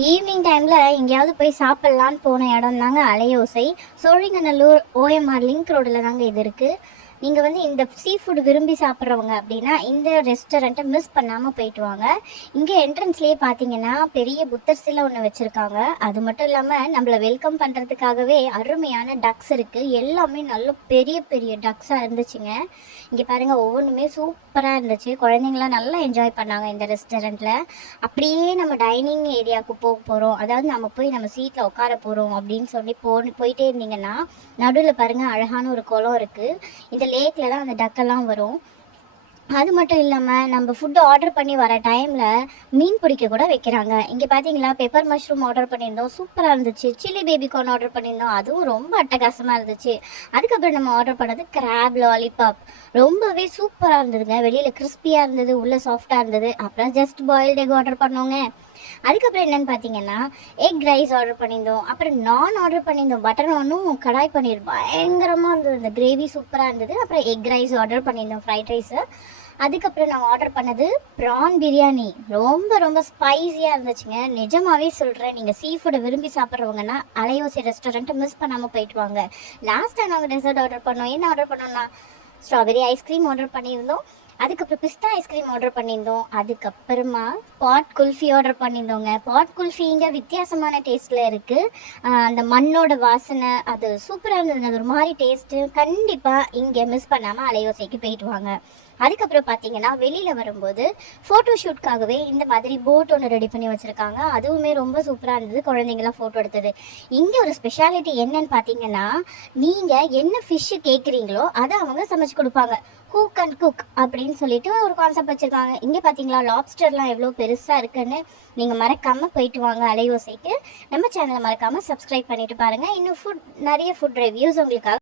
Evening டைமில் எங்கேயாவது போய் சாப்பிட்லான்னு போன இடம் தாங்க அலையோசை. சோழிங்கநல்லூர் ஓஎம்ஆர் லிங்க் ரோடில் தாங்க இது இருக்குது. நீங்கள் வந்து இந்த சீ ஃபுட் விரும்பி சாப்பிட்றவங்க அப்படின்னா இந்த ரெஸ்டாரண்ட்டை மிஸ் பண்ணாமல் போயிட்டு வாங்க. இங்கே என்ட்ரன்ஸ்லேயே பார்த்தீங்கன்னா பெரிய புத்தர் சிலை ஒன்று வச்சுருக்காங்க. அது மட்டும் இல்லாமல் நம்மளை வெல்கம் பண்ணுறதுக்காகவே அருமையான டக்ஸ் இருக்குது. எல்லாமே நல்ல பெரிய பெரிய டக்ஸாக இருந்துச்சுங்க. இங்கே பாருங்கள், ஒவ்வொன்றுமே சூப்பராக இருந்துச்சு. குழந்தைங்களாம் நல்லா என்ஜாய் பண்ணாங்க இந்த ரெஸ்டாரண்ட்டில். அப்படியே நம்ம டைனிங் ஏரியாவுக்கு போக போகிறோம், அதாவது நம்ம போய் நம்ம சீட்டில் உட்கார போகிறோம் அப்படின்னு சொல்லி போயிட்டே இருந்தீங்கன்னா நடுவில் பாருங்கள் அழகான ஒரு குளம் இருக்குது. இந்த லேக்கில் தான் அந்த டக்கெல்லாம் வரும். அது மட்டும் இல்லாமல் நம்ம ஃபுட்டு ஆர்டர் பண்ணி வர டைமில் மீன் பிடிக்க கூட வைக்கிறாங்க. இங்கே பார்த்தீங்களா, பெப்பர் மஷ்ரூம் ஆர்டர் பண்ணியிருந்தோம், சூப்பராக இருந்துச்சு. சில்லி பேபிகார்ன் ஆர்டர் பண்ணியிருந்தோம், அதுவும் ரொம்ப அட்டகாசமாக இருந்துச்சு. அதுக்கப்புறம் நம்ம ஆர்டர் பண்ணது கிராப் லாலிபாப், ரொம்பவே சூப்பராக இருந்ததுங்க. வெளியில் கிறிஸ்பியாக இருந்தது, உள்ளே சாஃப்டாக இருந்தது. அப்புறம் ஜஸ்ட் பாயில்டு எக் ஆர்டர் பண்ணோங்க. அதுக்கப்புறம் என்னென்னு பார்த்தீங்கன்னா எக் ரைஸ் ஆர்டர் பண்ணியிருந்தோம். அப்புறம் நான் ஆர்டர் பண்ணியிருந்தோம், பட்டர் நானும் கடாய் பன்னீர் பயங்கரமாக இருந்தது, இந்த கிரேவி சூப்பராக இருந்தது. அப்புறம் எக் ரைஸ் ஆர்டர் பண்ணியிருந்தோம், ஃப்ரைட் ரைஸு. அதுக்கப்புறம் நான் ஆர்டர் பண்ணது ப்ரான் பிரியாணி, ரொம்ப ரொம்ப ஸ்பைஸியாக இருந்துச்சுங்க. நிஜமாகவே சொல்கிறேன், நீங்கள் சீ ஃபுட்டை விரும்பி சாப்பிட்றவங்கன்னா அலையோசி ரெஸ்டாரண்ட்டை மிஸ் பண்ணாமல் போயிட்டு வாங்க. லாஸ்ட்டாக நாங்கள் டெசர்ட் ஆர்டர் பண்ணோம். என்ன ஆர்டர் பண்ணோம்னா ஸ்ட்ராபெரி ஐஸ்கிரீம் ஆர்டர் பண்ணியிருந்தோம். அதுக்கப்புறம் பிஸ்தா ஐஸ்கிரீம் ஆர்டர் பண்ணியிருந்தோம். அதுக்கப்புறமா பாட் குல்ஃபி ஆர்டர் பண்ணியிருந்தோங்க. பாட் குல்ஃபி இங்கே வித்தியாசமான டேஸ்ட்டில் இருக்குது. அந்த மண்ணோட வாசனை அது சூப்பராக இருந்ததுங்க. அது ஒரு மாதிரி டேஸ்ட்டு. கண்டிப்பாக இங்கே மிஸ் பண்ணாமல் அலையோசைக்கு போயிட்டு வாங்க. அதுக்கப்புறம் பார்த்தீங்கன்னா வெளியில் வரும்போது ஃபோட்டோ ஷூட்காகவே இந்த மாதிரி போட் ஒன்று ரெடி பண்ணி வச்சுருக்காங்க. அதுவுமே ரொம்ப சூப்பராக இருந்தது. குழந்தைங்களாம் ஃபோட்டோ எடுத்தது. இங்கே ஒரு ஸ்பெஷாலிட்டி என்னன்னு பார்த்தீங்கன்னா, நீங்கள் என்ன ஃபிஷ்ஷு கேட்குறீங்களோ அதை அவங்க சமைச்சு கொடுப்பாங்க. ஹூ கேன் குக் அப்படின்னு சொல்லிட்டு ஒரு கான்செப்ட் வச்சுருக்காங்க. இங்கே பார்த்தீங்களா, லாப்ஸ்டர்லாம் எவ்வளோ பெருசாக இருக்குன்னு. நீங்கள் மறக்காமல் போயிட்டு வாங்க அலையோசைக்கு. நம்ம சேனலை மறக்காமல் சப்ஸ்கிரைப் பண்ணிட்டு பாருங்கள். இன்னும் நிறைய ஃபுட் ரிவ்யூஸ் உங்களுக்காக